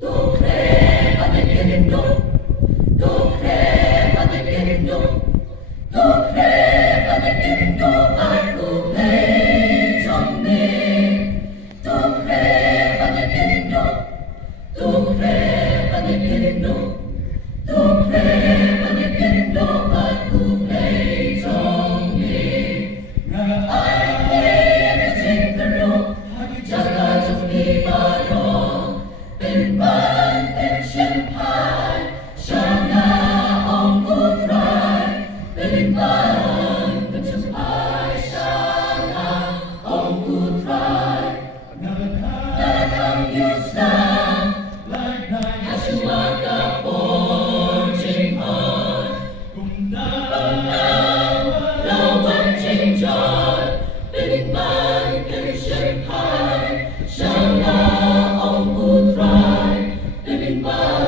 Tu crema de que no, tu crema de que no, tu crema de que no aku play trong me, tu crema de que no, tu crema de que no, tu crema de que no aku play trong me. I play and I take the road, jaga trong đi ba lô. Bên ban bên chân phai, Shana ông cô cry. Bên ban bên chân phai, Shana ông cô cry. Nana come you stand, Hashimaka born trên hòn. Cùng nào lâu vẫn trên tròn. Bên ban bên chân phai, Shana ông cô cry. Bên ban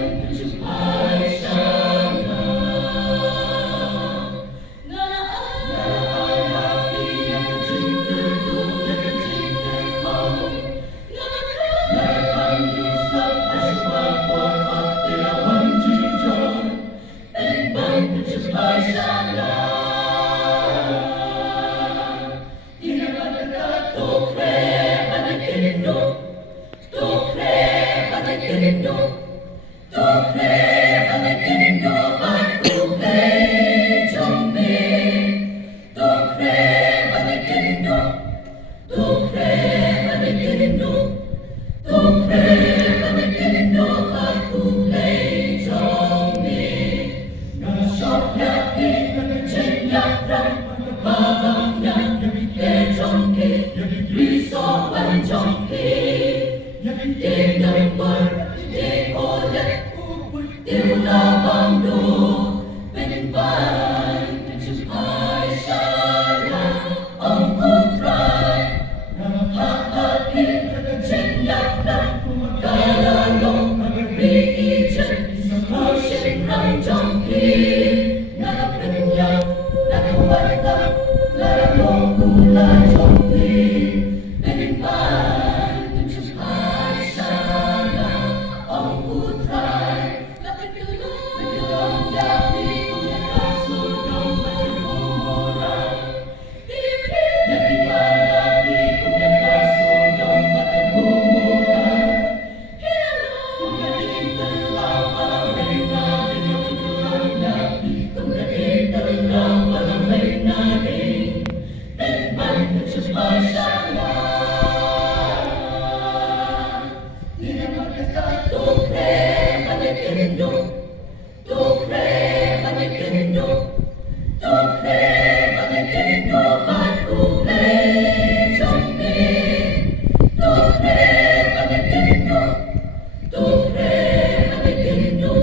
bên chân phai, Shana. Nana I happy and the jingle go and the jingle come. Nana come you stop Hashimaka up there one jingle. Bên ban bên chân phai, Shana. Tu crema de que no, tu crema de que no, tu crema de que no aku play trong me, tu crema de que no, tu crema de que no, tu crema de que no aku play trong me. Shop happy, trên nhạc răng, ba băng nhạc để trong kia. Lý do vẫn trong khi để nâng bật để cô lệ tiêu là bằng đồ bên ban bên chân phai Shana ông cô cry. Happy trên nhạc nặng cả là lòng vì ý chân hao trên răng trong khi nà bên nhạc là không quan tâm là lòng cô là trong khi. Bên ban bên chân phai Shana ông cô cry. Bên lòng đã đi cùng nhà ca số đông mà đừng vô mô ra. Bên ban đã đi cùng nhà ca số đông mà đừng vô mô ra. Cùng nhà đi tân lao và làm mây na đi nhau cùng lòng đã đi. Cùng nhà đi tân lao và làm mây na đi. Bên ban bên chân phai Shana. Tu crema de que no, tu crema de que no, tu crema de que no aku play trong me, tu crema de que no, tu crema de que no,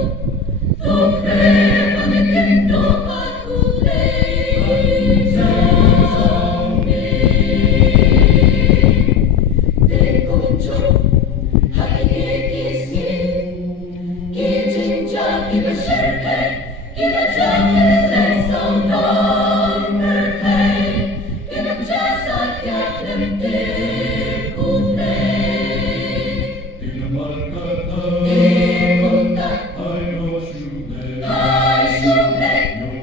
tu crema de que no aku play trong me. Để cùng chung Kita shirkai, kita jaga sensau dong berkai, kita jasa kaklemte kuplay. Dinamarkata, Dikontak, ayo shume,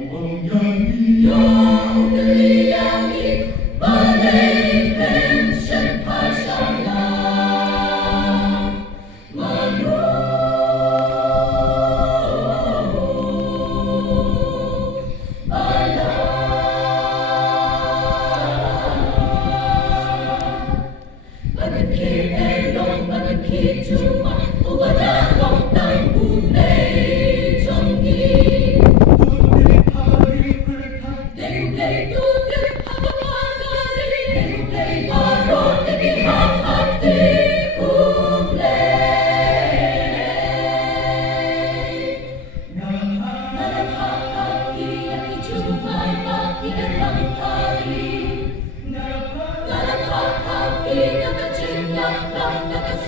yung yani, utiliyangi, balay pension phai Shana.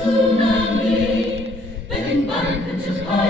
Tsunami, bên ban bên chân phai